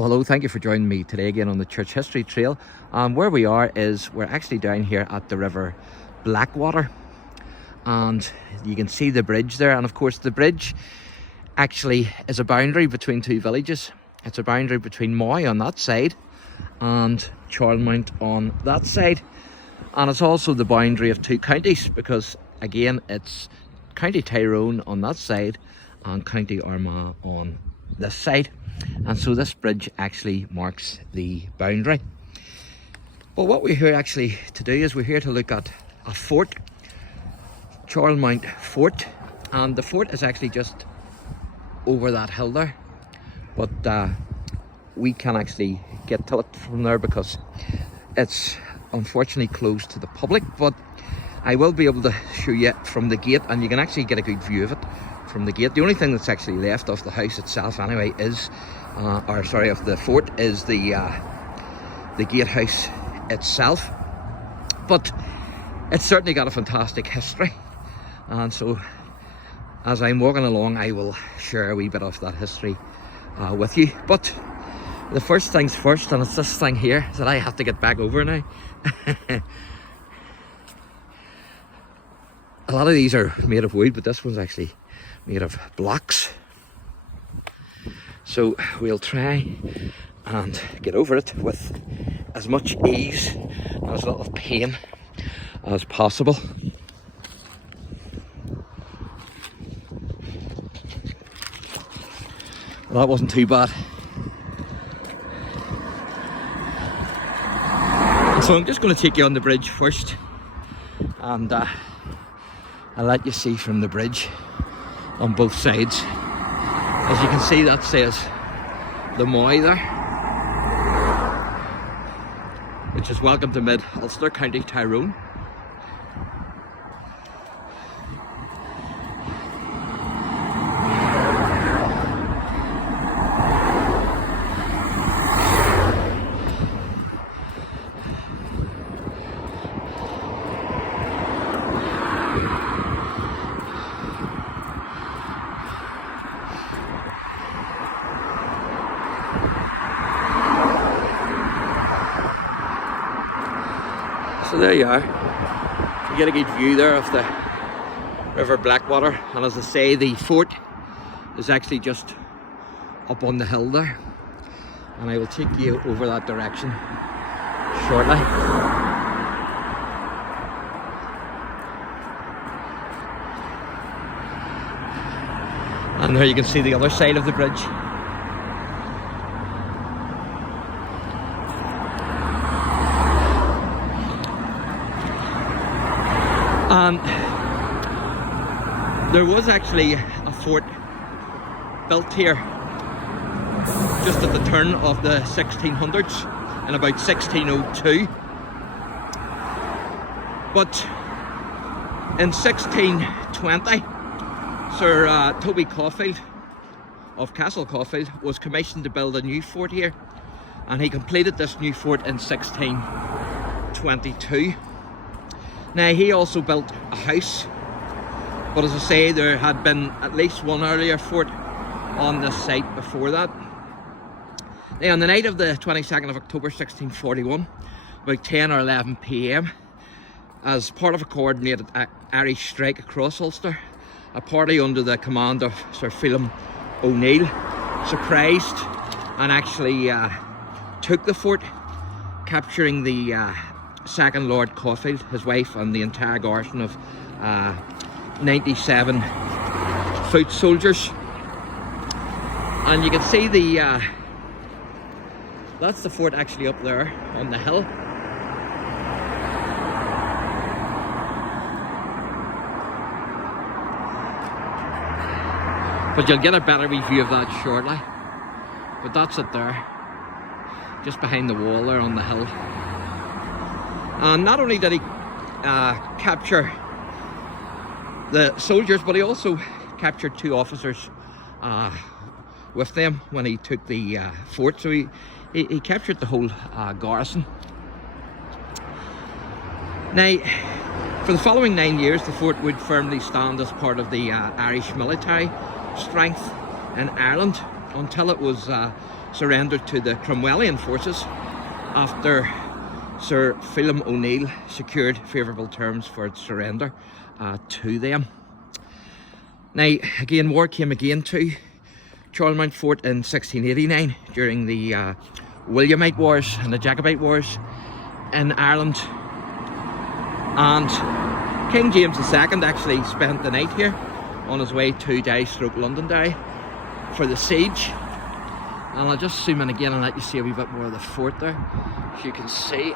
Hello, thank you for joining me today again on the Church History Trail. Where we are is we're actually down here at the River Blackwater, and you can see the bridge there. And of course the bridge actually is a boundary between two villages. It's a boundary between Moy on that side and CHARLEMONT on that side, and it's also the boundary of two counties, because again it's County Tyrone on that side and County Armagh on this side. And so this bridge actually marks the boundary. But what we're here actually to do is we're here to look at a fort, CHARLEMONT Fort, and the fort is actually just over that hill there, but we can't actually get to it from there because it's unfortunately closed to the public. But I will be able to show you from the gate, and you can actually get a good view of it from the gate. The only thing that's actually left of the house itself anyway is of the fort is the gatehouse itself, but it's certainly got a fantastic history, and so as I'm walking along I will share a wee bit of that history with you. But the first things first, and it's this thing here that I have to get back over now. A lot of these are made of wood, but this one's actually made of blocks. So we'll try and get over it with as much ease and as little pain as possible. Well, that wasn't too bad. So I'm just going to take you on the bridge first, and I'll let you see from the bridge on both sides. As you can see, that says the Moy there, which is welcome to Mid-Ulster, County Tyrone. So there you are, you get a good view there of the River Blackwater, and as I say, the fort is actually just up on the hill there, and I will take you over that direction shortly. And there you can see the other side of the bridge. And there was actually a fort built here just at the turn of the 1600s in about 1602. But in 1620, Sir Toby Caulfield of Castle Caulfield was commissioned to build a new fort here, and he completed this new fort in 1622. Now, he also built a house, but as I say, there had been at least one earlier fort on this site before that. Now, on the night of the 22nd of October 1641, about 10 or 11 p.m, as part of a coordinated Irish strike across Ulster, a party under the command of Sir Phelim O'Neill surprised and actually took the fort, capturing the second Lord Caulfield, his wife, and the entire garrison of 97 foot soldiers. And you can see that's the fort actually up there on the hill. But you'll get a better view of that shortly. But that's it there, just behind the wall there on the hill. And not only did he capture the soldiers, but he also captured two officers with them when he took the fort. So he captured the whole garrison. Now, for the following 9 years, the fort would firmly stand as part of the Irish military strength in Ireland, until it was surrendered to the Cromwellian forces after Sir Phelim O'Neill secured favourable terms for its surrender to them. Now again, war came again to Charlemont Fort in 1689 during the Williamite Wars and the Jacobite Wars in Ireland, and King James II actually spent the night here on his way to Londonderry for the siege. And I'll just zoom in again and let you see a wee bit more of the fort there, as you can see.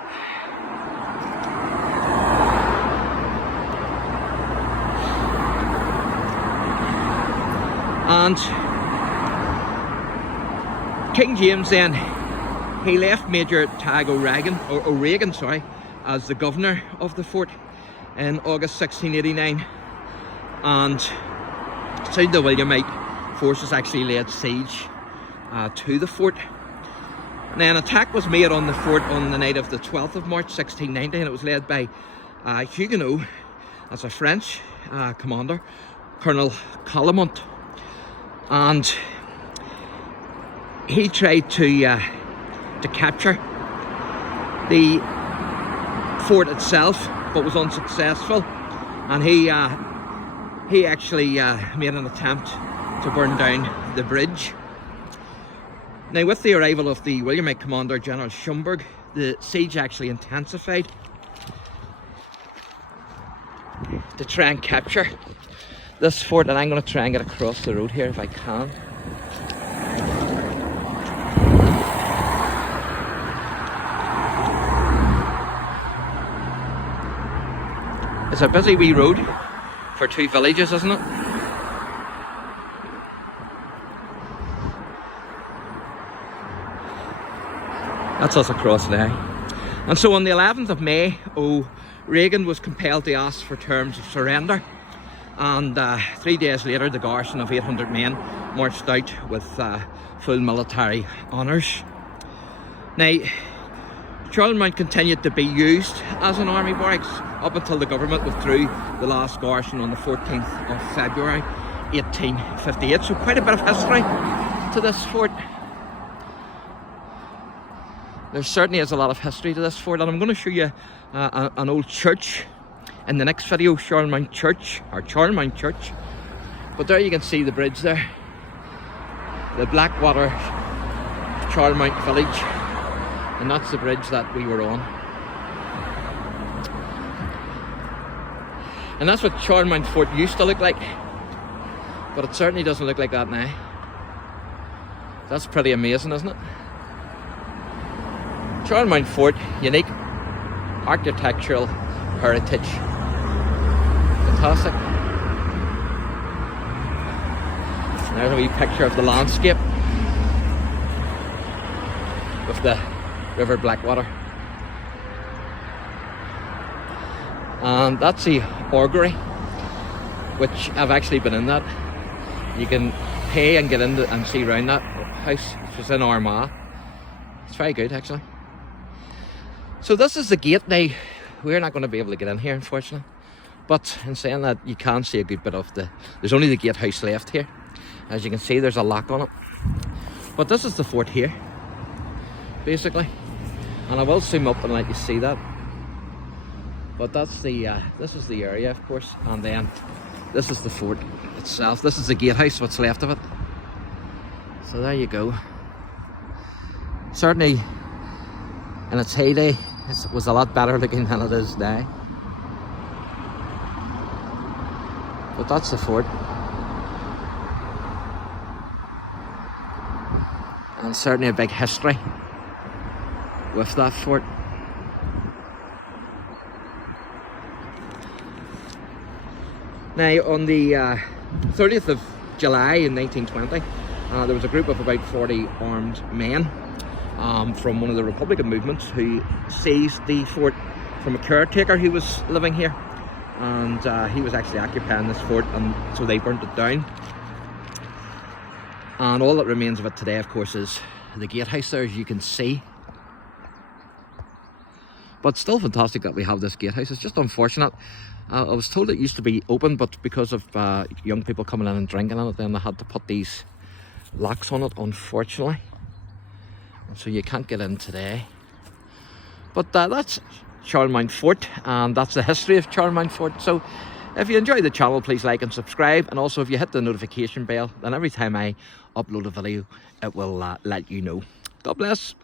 And King James then, he left Major Tag O'Regan as the governor of the fort in August 1689, and soon the Williamite forces actually laid siege to the fort. Now an attack was made on the fort on the night of the 12th of March 1690, and it was led by Huguenot, as a French commander, Colonel CHARLEMONT, and he tried to capture the fort itself, but was unsuccessful, and he actually made an attempt to burn down the bridge. Now, with the arrival of the Williamite commander, General Schomberg, the siege actually intensified to try and capture this fort, and I'm going to try and get across the road here if I can. It's a busy wee road for two villages, isn't it? That's us across there. And so on the 11th of May, O'Regan was compelled to ask for terms of surrender. And 3 days later, the garrison of 800 men marched out with full military honours. Now, Charlemont continued to be used as an army barracks up until the government withdrew the last garrison on the 14th of February 1858. So quite a bit of history to this fort. There certainly is a lot of history to this fort, and I'm going to show you an old church in the next video, Charlemont Church. But there you can see the bridge there, the Blackwater Charlemont village, and that's the bridge that we were on. And that's what Charlemont Fort used to look like, but it certainly doesn't look like that now. That's pretty amazing, isn't it? Charlemont Fort, unique architectural heritage. Fantastic. There's a wee picture of the landscape with the River Blackwater. And that's the orrery, which I've actually been in that. You can pay and get in and see around that house, which is in Armagh. It's very good, actually. So this is the gate. Now, we're not going to be able to get in here, unfortunately. But in saying that, you can see a good bit of there's only the gatehouse left here. As you can see, there's a lock on it. But this is the fort here, basically. And I will zoom up and let you see that. But that's this is the area, of course. And then this is the fort itself. This is the gatehouse, what's left of it. So there you go. Certainly, in its heyday, it was a lot better looking than it is now. But that's the fort. And certainly a big history with that fort. Now, on the 30th of July in 1920, there was a group of about 40 armed men from one of the Republican movements who seized the fort from a caretaker who was living here, and he was actually occupying this fort, and so they burnt it down. And all that remains of it today, of course, is the gatehouse there, as you can see. But still fantastic that we have this gatehouse. It's just unfortunate. I was told it used to be open, but because of young people coming in and drinking in it, then they had to put these locks on it, unfortunately. and so you can't get in today. But that's Charlemont Fort, and that's the history of Charlemont Fort. So if you enjoy the channel, please like and subscribe, and also if you hit the notification bell, then every time I upload a video it will let you know. God bless.